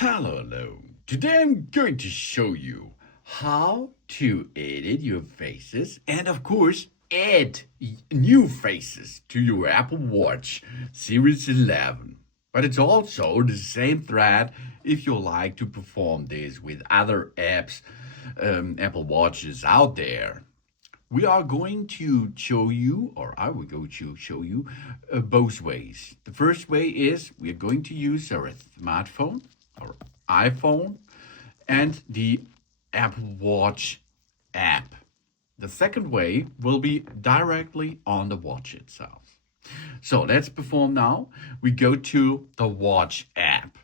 Hello. Today I'm going to show you how to edit your faces and, of course, add new faces to your Apple Watch Series 11. But it's also the same thread if you like to perform this with other apps, Apple Watches out there. We are going to show you, or I will go to show you, both ways. The first way is we are going to use our smartphone, our iPhone, and the Apple Watch app. The second way will be directly on the watch itself. So let's perform now. We go to the Watch app.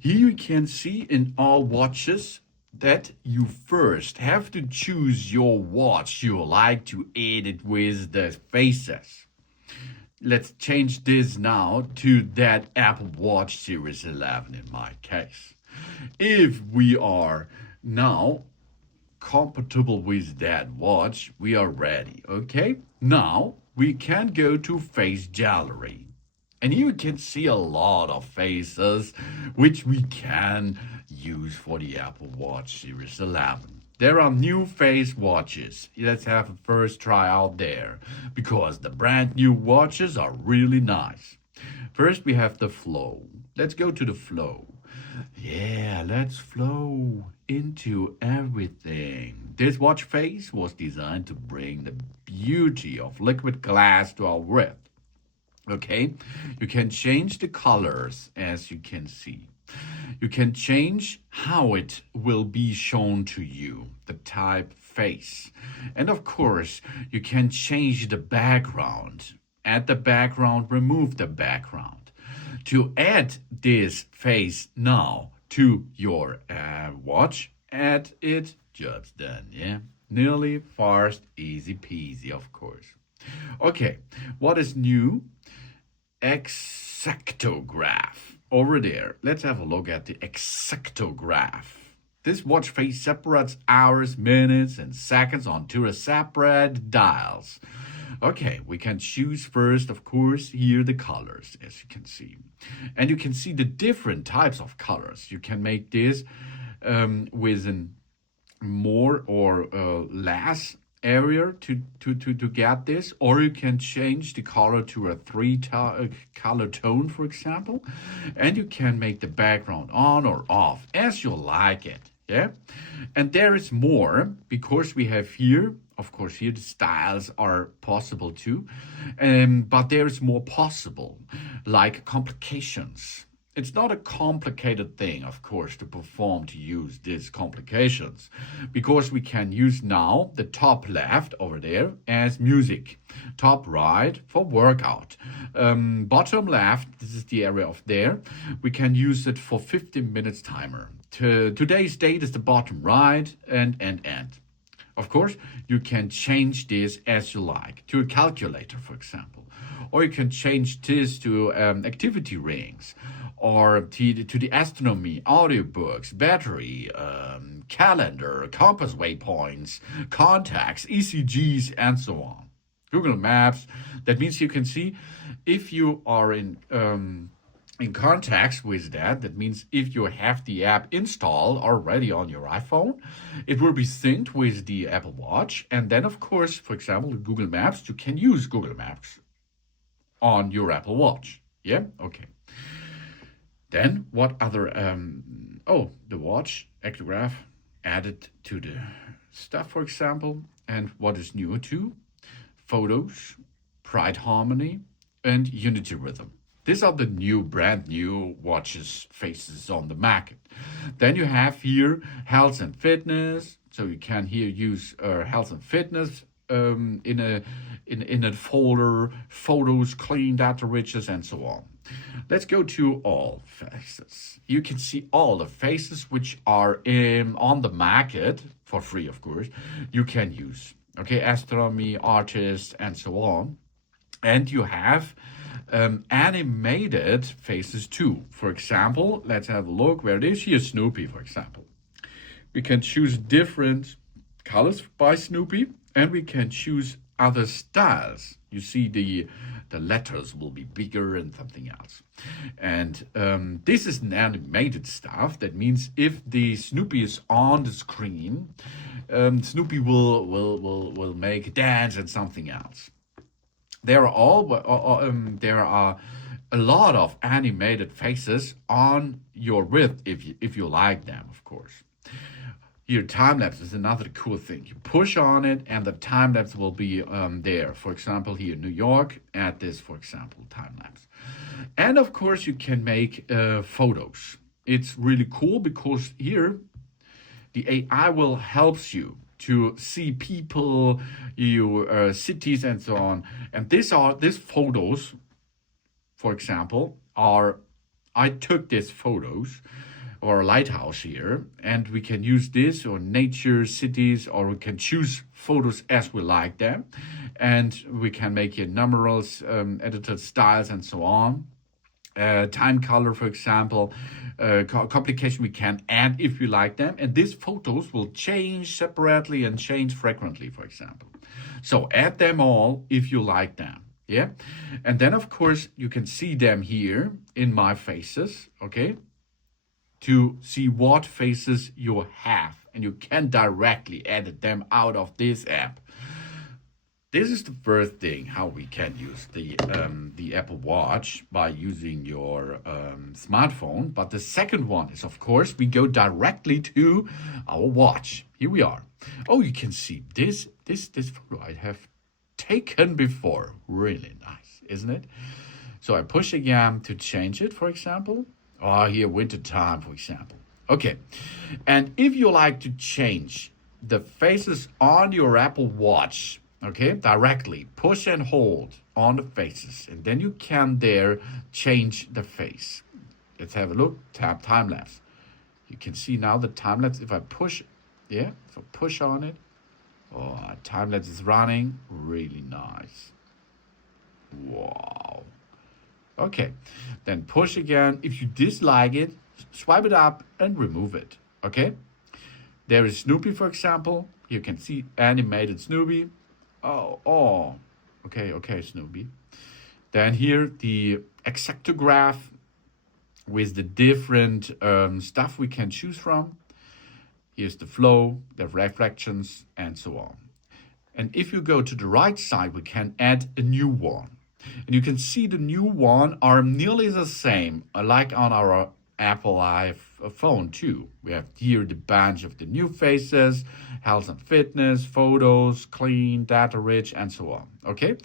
Here you can see in all watches that you first have to choose your watch you like to edit with the faces. Let's change this now to that Apple Watch Series 11 in my case. If we are now compatible with that watch, we are ready, okay? Now we can go to Face Gallery. And you can see a lot of faces which we can use for the Apple Watch Series 11. There are new face watches. Let's have a first try out there because the brand new watches are really nice. First, we have the flow. Let's go to the flow. Yeah, let's flow into everything. This watch face was designed to bring the beauty of liquid glass to our wrist. Okay, you can change the colors as you can see. You can change how it will be shown to you, the type face. And of course, you can change the background. Add the background, remove the background. To add this face now to your watch, add it just then, yeah? Nearly fast, easy peasy, of course. Okay, what is new? Exactograph. Over there, let's have a look at the exactograph. This watch face separates hours, minutes, and seconds onto a separate dials. Okay, we can choose first, of course, here the colors, as you can see. And you can see the different types of colors. You can make this with an more or less area to get this, or you can change the color to a color tone, for example, and you can make the background on or off as you like it. Yeah, and there is more because we have here, of course, here the styles are possible too, but there is more possible, like complications. It's not a complicated thing, of course, to perform to use these complications because we can use now the top left over there as music, top right for workout, bottom left, this is the area of there, we can use it for 15 minutes timer. Today's date is the bottom right and. Of course, you can change this as you like to a calculator, for example, or you can change this to activity rings, or to the astronomy, audiobooks, battery, calendar, compass waypoints, contacts, ECGs, and so on. Google Maps. That means you can see if you are in contacts with that. That means if you have the app installed already on your iPhone, it will be synced with the Apple Watch. And then, of course, for example, Google Maps, you can use Google Maps on your Apple Watch. Yeah? Okay. Then what other, the watch, Actograph, added to the stuff, for example. And what is new too? Photos, Pride Harmony, and Unity Rhythm. These are the new, brand new watches faces on the market. Then you have here health and fitness. So you can here use health and fitness in a folder, photos, clean data riches, and so on. Let's go to all faces. You can see all the faces which are on the market for free, of course. You can use, okay, astronomy, artists, and so on. And you have animated faces too. For example, let's have a look where it is. Here's Snoopy, for example. We can choose different colors by Snoopy, and we can choose other styles. You see The letters will be bigger and something else. And this is an animated stuff. That means if the Snoopy is on the screen, Snoopy will make a dance and something else. There are a lot of animated faces on your width if you like them, of course. Here, time lapse is another cool thing. You push on it, and the time lapse will be there. For example, here in New York, add this, for example, time lapse. And of course, you can make photos. It's really cool because here the AI will help you to see people, cities, and so on. And these photos, for example, I took these photos or a lighthouse here, and we can use this or nature, cities, or we can choose photos as we like them, and we can make here numerals, edited styles, and so on. Time color, for example, complication we can add if we like them, and these photos will change separately and change frequently, for example. So add them all if you like them. Yeah, and then of course you can see them here in my faces, okay, to see what faces you have, and you can directly edit them out of this app. This is the first thing how we can use the Apple Watch by using your smartphone. But the second one is, of course, we go directly to our watch. Here we are. Oh, you can see this photo I have taken before. Really nice, isn't it? So I push again to change it, for example. Oh, here, winter time, for example. Okay, and if you like to change the faces on your Apple Watch, okay, directly push and hold on the faces, and then you can there change the face. Let's have a look. Tap time lapse. You can see now the time lapse. If I push, yeah, if I push on it, oh, time lapse is running. Really nice. Wow. Okay, then push again. If you dislike it, swipe it up and remove it. Okay, there is Snoopy, for example. You can see animated Snoopy. Oh, okay, Snoopy. Then here the exactograph with the different stuff we can choose from. Here's the flow, the reflections, and so on. And if you go to the right side, we can add a new one. And you can see the new one are nearly the same, like on our Apple iPhone too. We have here the bunch of the new faces, health and fitness, photos, clean, data rich, and so on. Okay,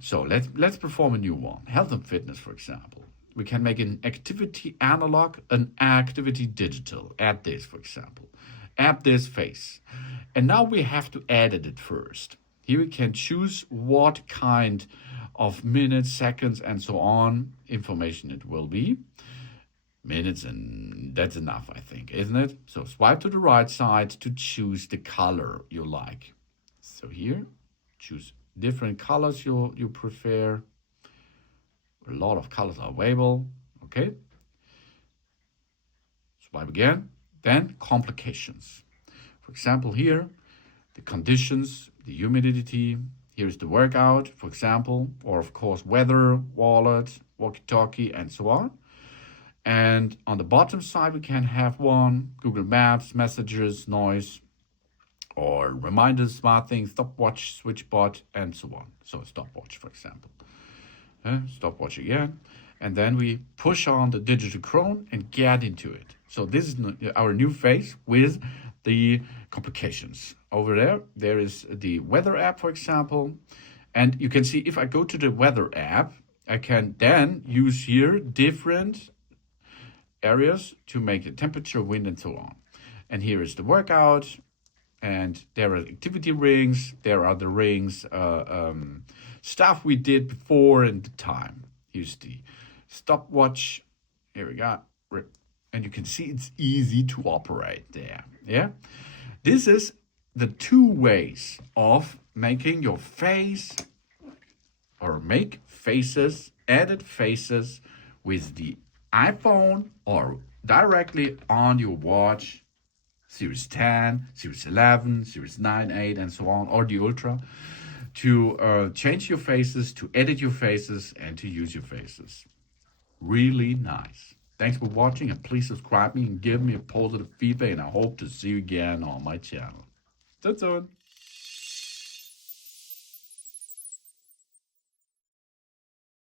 so let's perform a new one. Health and fitness, for example. We can make an activity analog, an activity digital. Add this, for example. Add this face. And now we have to edit it first. Here we can choose what kind of minutes, seconds, and so on information it will be. Minutes, and that's enough, I think, isn't it? So swipe to the right side to choose the color you like. So here, choose different colors you prefer. A lot of colors are available. Okay. Swipe again. Then complications. For example, here, the conditions, the humidity. Here's the workout, for example, or of course, weather, wallet, walkie-talkie, and so on. And on the bottom side, we can have one, Google Maps, messages, noise, or reminders, smart things, stopwatch, switchbot, and so on. So a stopwatch, for example. Stopwatch again. And then we push on the digital chron and get into it. So this is our new face with the complications. Over there is the weather app, for example. And you can see if I go to the weather app, I can then use here different areas to make the temperature, wind, and so on. And here is the workout. And there are activity rings. There are the rings, stuff we did before in the time. Here's the stopwatch. Here we go. And you can see it's easy to operate there. Yeah. This is the two ways of making your face or make faces, edit faces with the iPhone or directly on your watch, Series 10, Series 11, Series 9, 8, and so on, or the Ultra, to change your faces, to edit your faces, and to use your faces. Really nice. Thanks for watching, and please subscribe me and give me a positive feedback, and I hope to see you again on my channel. That's all.